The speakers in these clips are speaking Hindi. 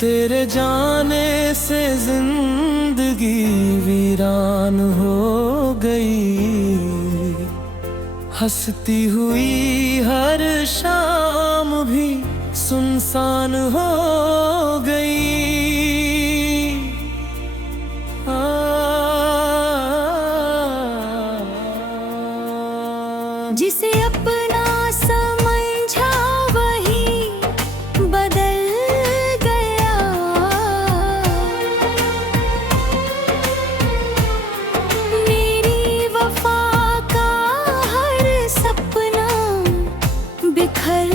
तेरे जाने से जिंदगी वीरान हो गई, हंसती हुई हर शाम भी सुनसान हो गई। जिसे अपना समझा वही बदल गया, मेरी वफा का हर सपना बिखर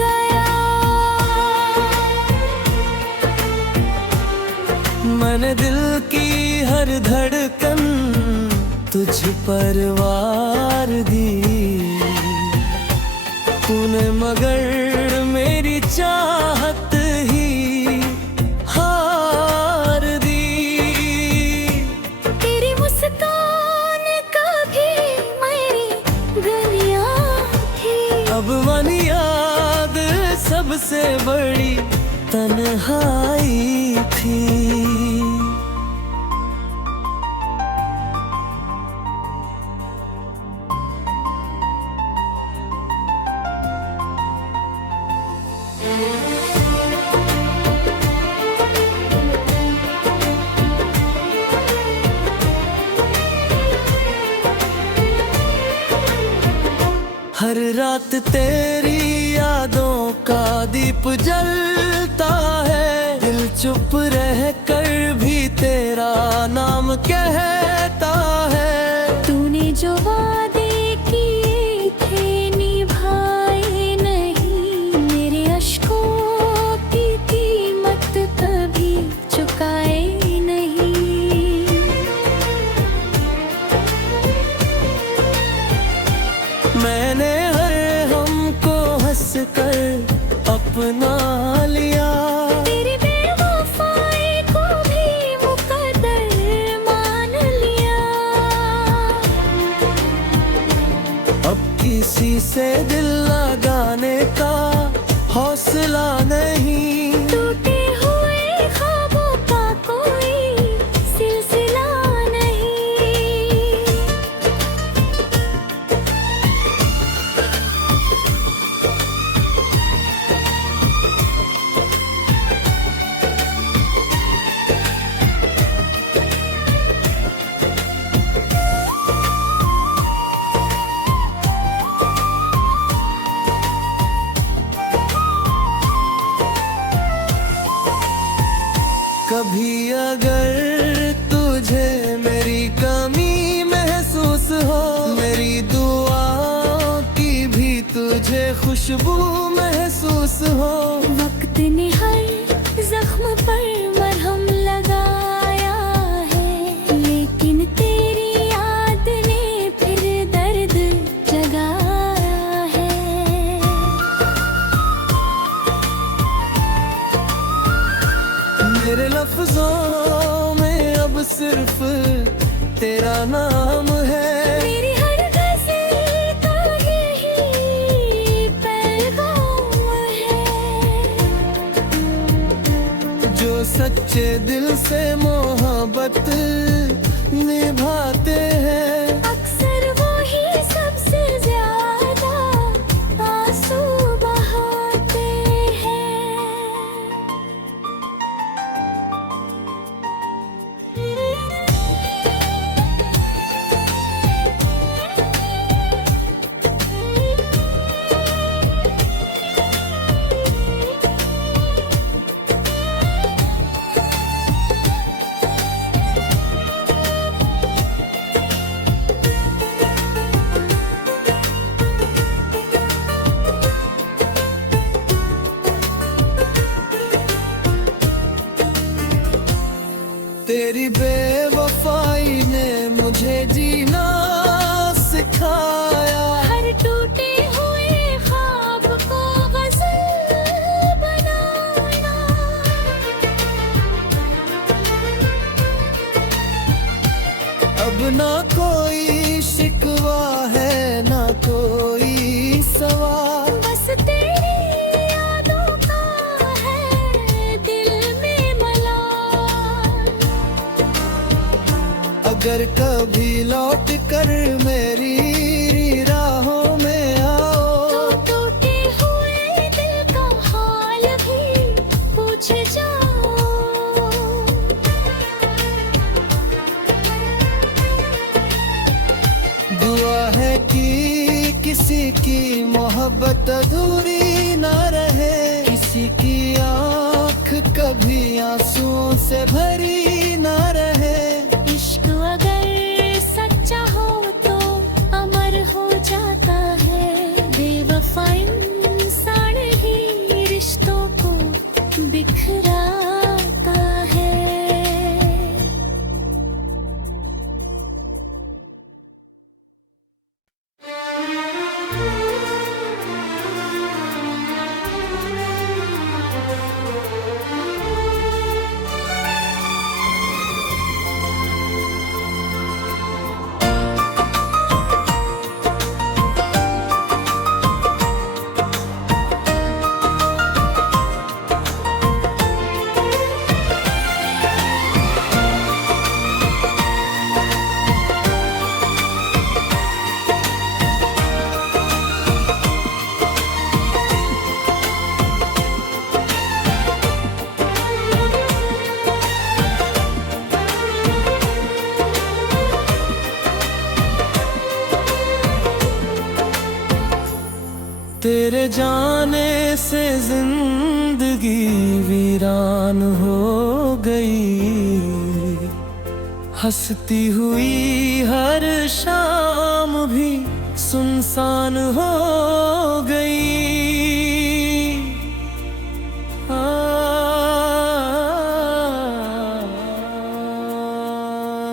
गया। मैंने दिल की हर धड़कन तुझ पर वार दी, तूने मगर मेरी चाहत ही हार दी। तेरी मुस्कान कभी मेरी दुनिया थी, अब मन याद सबसे बड़ी तन्हाई थी। हर रात तेरी यादों का दीप जलता है, दिल चुप रह कर भी तेरा नाम कहता है। तूने जो वादे किए थे निभाए नहीं, मेरे अश्कों की कीमत कभी चुकाए नहीं। मैंने हर हमको हंस कर अपना लिया, तेरी बेवफाई को भी मुकद्दर मान लिया। अब किसी से दिल लगाने का हौसला नहीं, टूटे हुए ख्वाबों का कोई सिलसिला नहीं। कभी अगर तुझे मेरी कमी महसूस हो, मेरी दुआओं की भी तुझे खुशबू महसूस हो। वक्त ने हर जख्म पर मरहम लगाया है, लेकिन तेरी याद ने फिर दर्द जगाया है। मेरे लफ्जों में अब सिर्फ तेरा नाम है, मेरी हर गज़ल का यही पैगाम है। जो सच्चे दिल से मोहब्बत निभाते हैं, अक्सर वो ही सबसे ज्यादा आंसू बहाते हैं। तेरी बेवफाई ने मुझे जीना सिखाया, हर टूटे हुए ख्वाब को गज़ल बनाना। अब ना कोई शिकवा है ना कोई सवाल, बस तेरी यादों का है दिल अगर कभी लौट कर मेरी राहों में आओ तो टूटे हुए दिल का हाल भी पूछ जाओ। दुआ है कि किसी की मोहब्बत अधूरी ना रहे, किसी की आँख कभी आंसुओं से भरी ना रहे। इश्क अगर सच्चा हो तो अमर हो जाता है, बेवफा इंसान ही रिश्तों को बिखराता है। तेरे जाने से जिंदगी वीरान हो गई, हंसती हुई हर शाम भी सुनसान हो गई।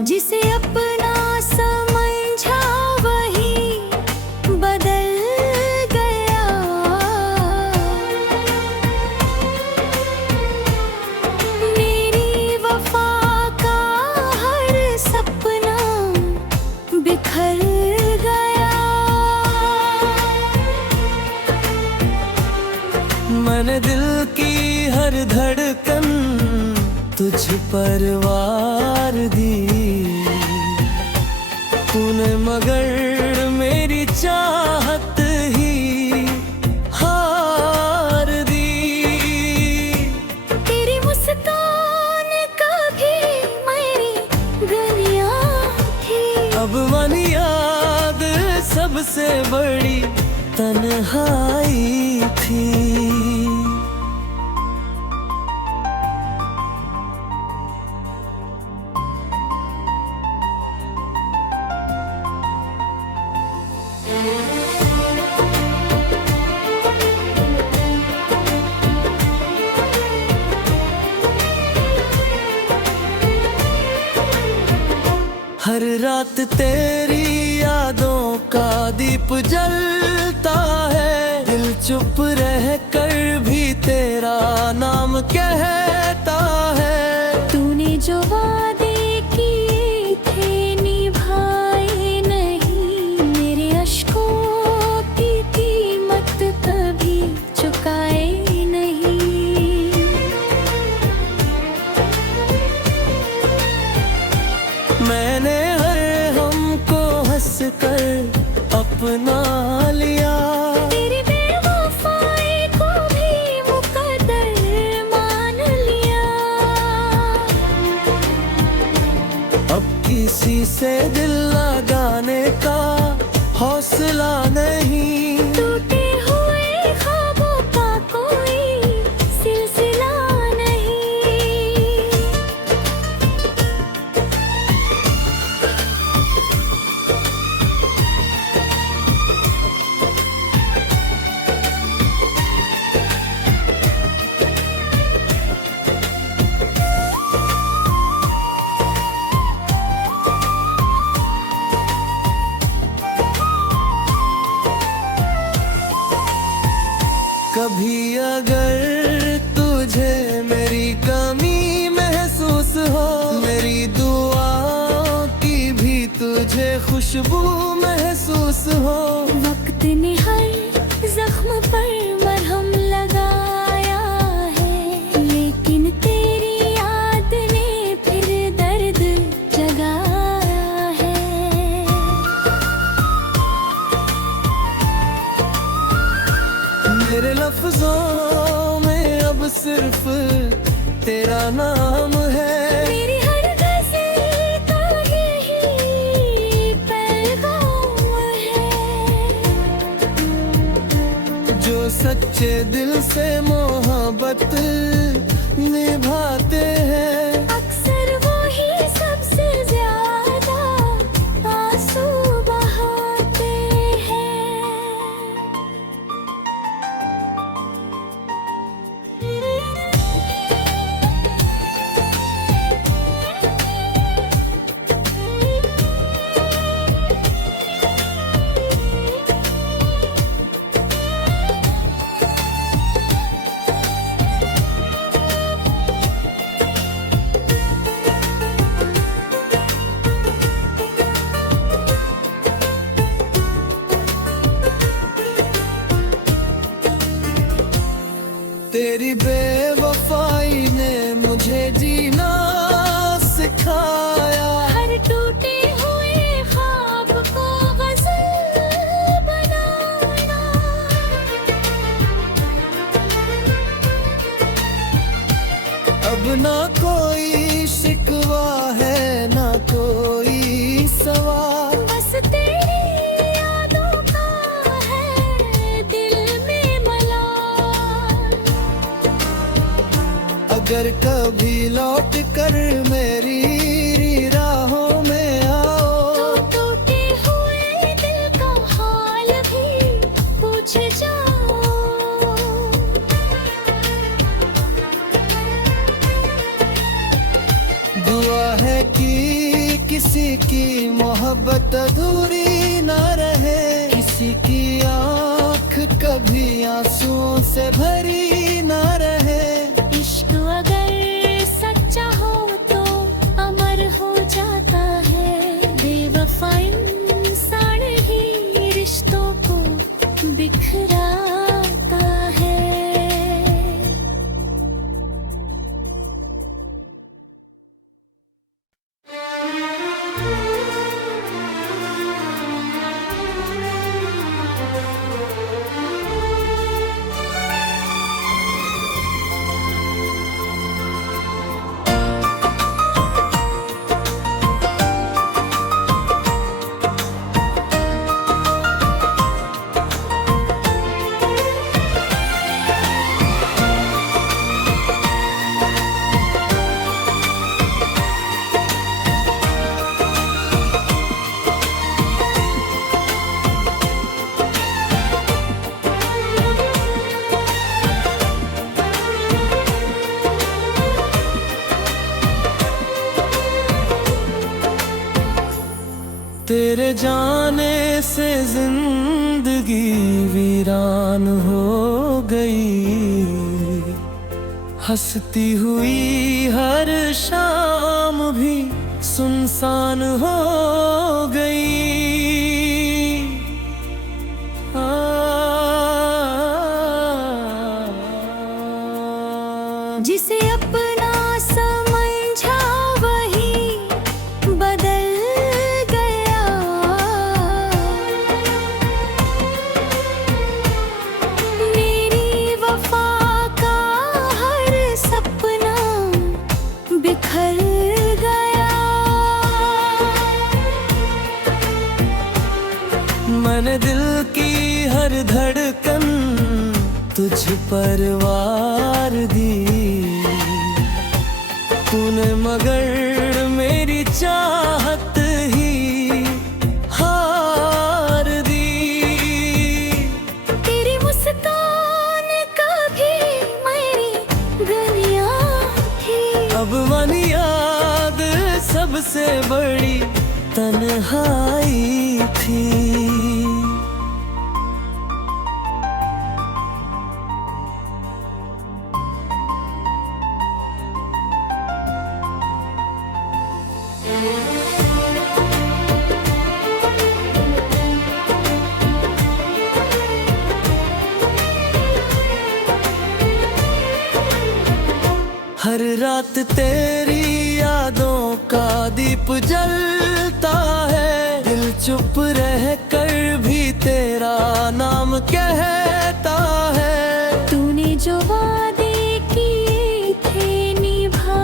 जिसे अपना समझा वही बदल गया, मेरी वफा का हर सपना बिखर गया। मैंने दिल की हर धड़कन तुझ पर वार दी, तूने मगर मेरी चाहत ही हार दी। तेरी मुस्कान कभी मेरी दुनिया थी, अब मन याद सबसे बड़ी तन्हाई थी। हर रात तेरी यादों का दीप जलता है, दिल चुप रह कर भी तेरा नाम कहता है। तूने जो वादे किए थे निभाए नहीं, मेरे अश्कों की कीमत कभी चुकाए नहीं। मैंने हर हमको हंस कर अपना लिया, तेरी बेवफाई को भी मुकद्दर मान लिया। अब किसी से दिल लगाने का हौसला नहीं, टूटे हुए ख्वाबों का कोई सिलसिला नहीं। कभी अगर तुझे मेरी कमी महसूस हो, मेरी दुआओं की भी तुझे खुशबू महसूस हो। वक्त ने हर जख्म पर मरहम लगाया है, लेकिन तेरी याद ने फिर दर्द जगाया नाम है। मेरी हर गज़ल का यही पैगाम है। जो सच्चे दिल से मोहब्बत निभाते हैं, अक्सर वो ही सबसे ज्यादा आंसू बहाते हैं। तेरी बेवफाई ने मुझे जीना सिखाया। हर टूटे हुए ख्वाब को गज़ल बनाना। अब ना कोई शिकवा है, ना कोई सवाल। बस तेरी यादों का है दिल में मलाल। अगर कभी लौट कर मेरी राहों में आओ, तो टूटे हुए दिल का हाल भी पूछ जाओ। दुआ है कि किसी की मोहब्बत अधूरी ना रहे, किसी की आँख कभी आंसुओं से भरी ना रहे। इश्क अगर सच्चा हो तो अमर हो जाता है। बेवफा इंसान ही रिश्तों को बिखराता है। तेरे जाने से जिंदगी वीरान हो गई। हंसती हुई हर शाम भी सुनसान हो गई। जिसे अपना समझा वही बदल गया। मेरी वफा का हर सपना बिखर गया। मैंने दिल की हर धड़कन तुझ पर वार दी, तूने मगर मेरी चाहत ही हार दी। तेरी मुस्कान कभी मेरी गलियां थी। अब मन याद सबसे बड़ी तन्हाई थी। हर रात तेरी यादों का दीप जलता है। दिल चुप रह कर भी तेरा नाम कहता है। तूने जो वादे किए थे निभा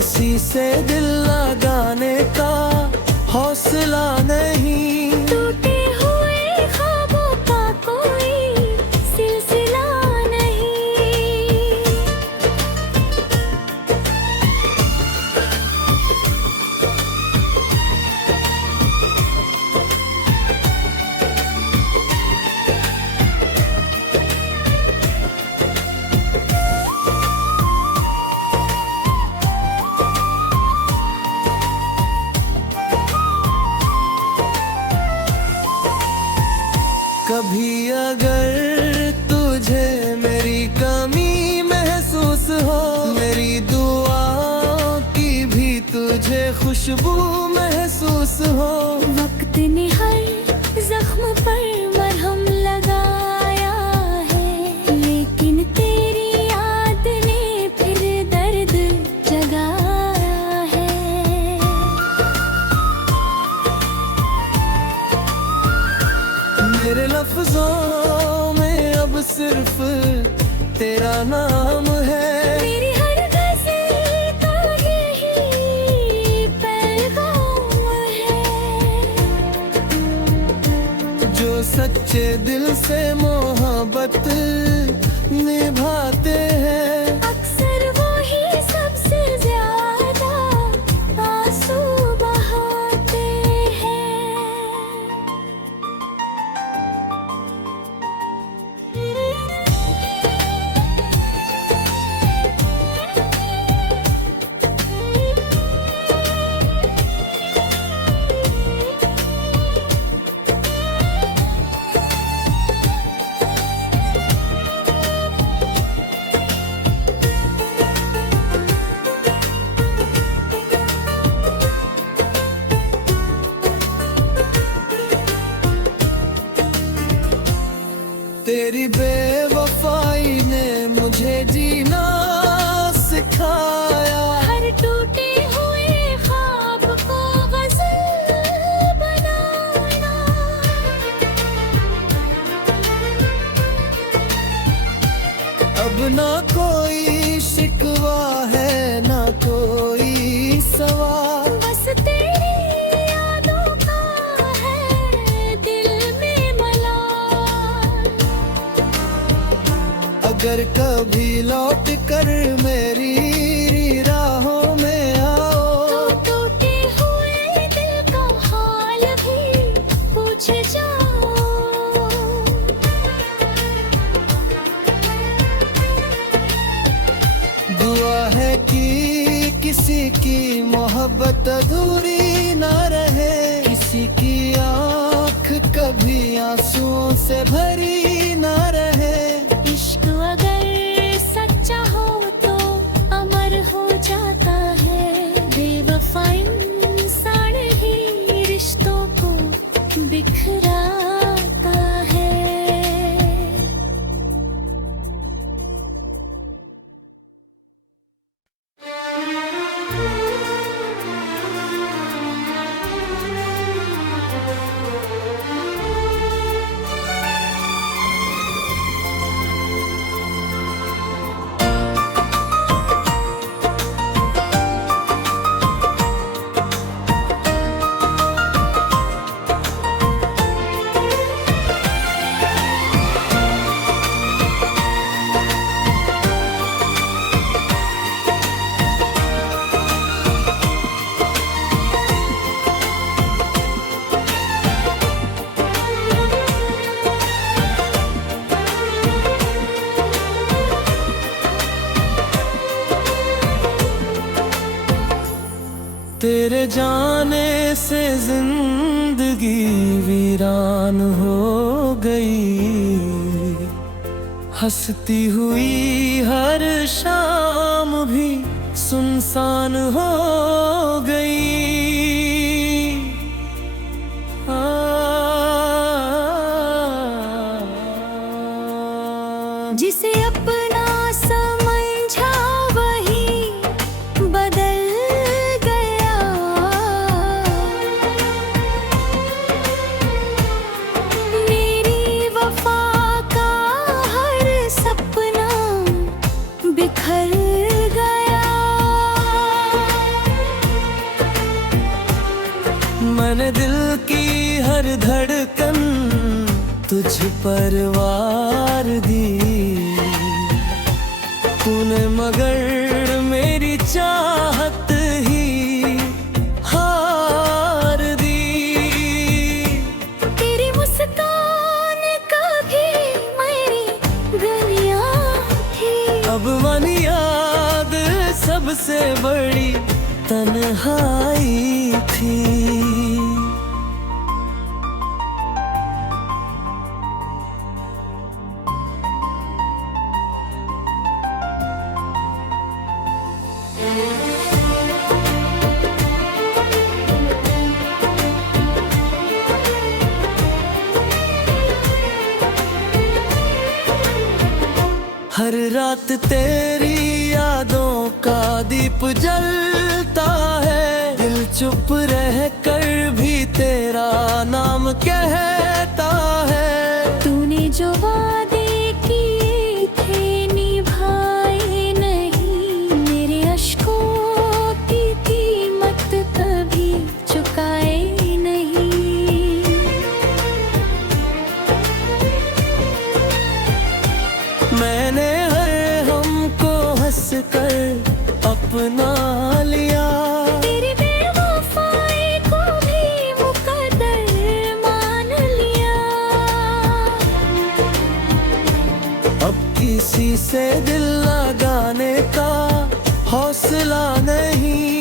किसी से दिल लगाने का हौसला नहीं, टूटे हुए ख्वाबों का कोई सिलसिला नहीं। कभी अगर तुझे मेरी कमी महसूस हो, मेरी दुआ की भी तुझे खुशबू महसूस हो। वक्त ने हर जख्म पर मरहम लगाया है, लेकिन तेरी याद ने फिर दर्द जगाया है। मेरे लफ्जों में अब सिर्फ तेरा नाम है, मेरी हर गज़ल का यही पैगाम है। जो सच्चे दिल से मोहब्बत निभाते हैं, अक्सर वो ही सबसे ज्यादा आंसू बहाते हैं। तेरी बेवफाई ने मुझे जीना सिखाया, हर टूटे हुए ख्वाब को गज़ल बनाना। अब ना कोई शिकवा है ना कोई सवाल, बस तेरी यादों का है दिल में मलाल। अगर कभी लौट कर मेरी राहों में आओ, तो टूटे हुए दिल का हाल भी पूछ जाओ। दुआ है कि किसी की मोहब्बत अधूरी ना रहे, किसी की आँख कभी आंसुओं से भरी ना रहे। इश्क अगर सच्चा हो तो अमर हो जाता है, बेवफा इंसान ही रिश्तों को बिखराता है। तेरे जाने से जिंदगी वीरान हो गई, हंसती हुई हर शाम भी सुनसान हो गई। जिसे अपना समझा वही बदल गया, मेरी वफा का हर सपना बिखर गया। हर धड़कन तुझ पर वार दी तूने, मगर मेरी चाहत ही हार दी। तेरी मुस्कान कभी मेरी दुनिया थी, अब मन याद सबसे बड़ी तन्हाई थी। हर रात तेरी यादों का दीप जलता है, दिल चुप रह कर भी तेरा नाम कहता है। तूने जो वादे किए थे निभाए नहीं, मेरे अश्कों की कीमत कभी चुकाए नहीं। मैंने हर हमको हंस कर अपना लिया, तेरी बेवफाई को भी मुकद्दर मान लिया। अब किसी से दिल लगाने का हौसला नहीं।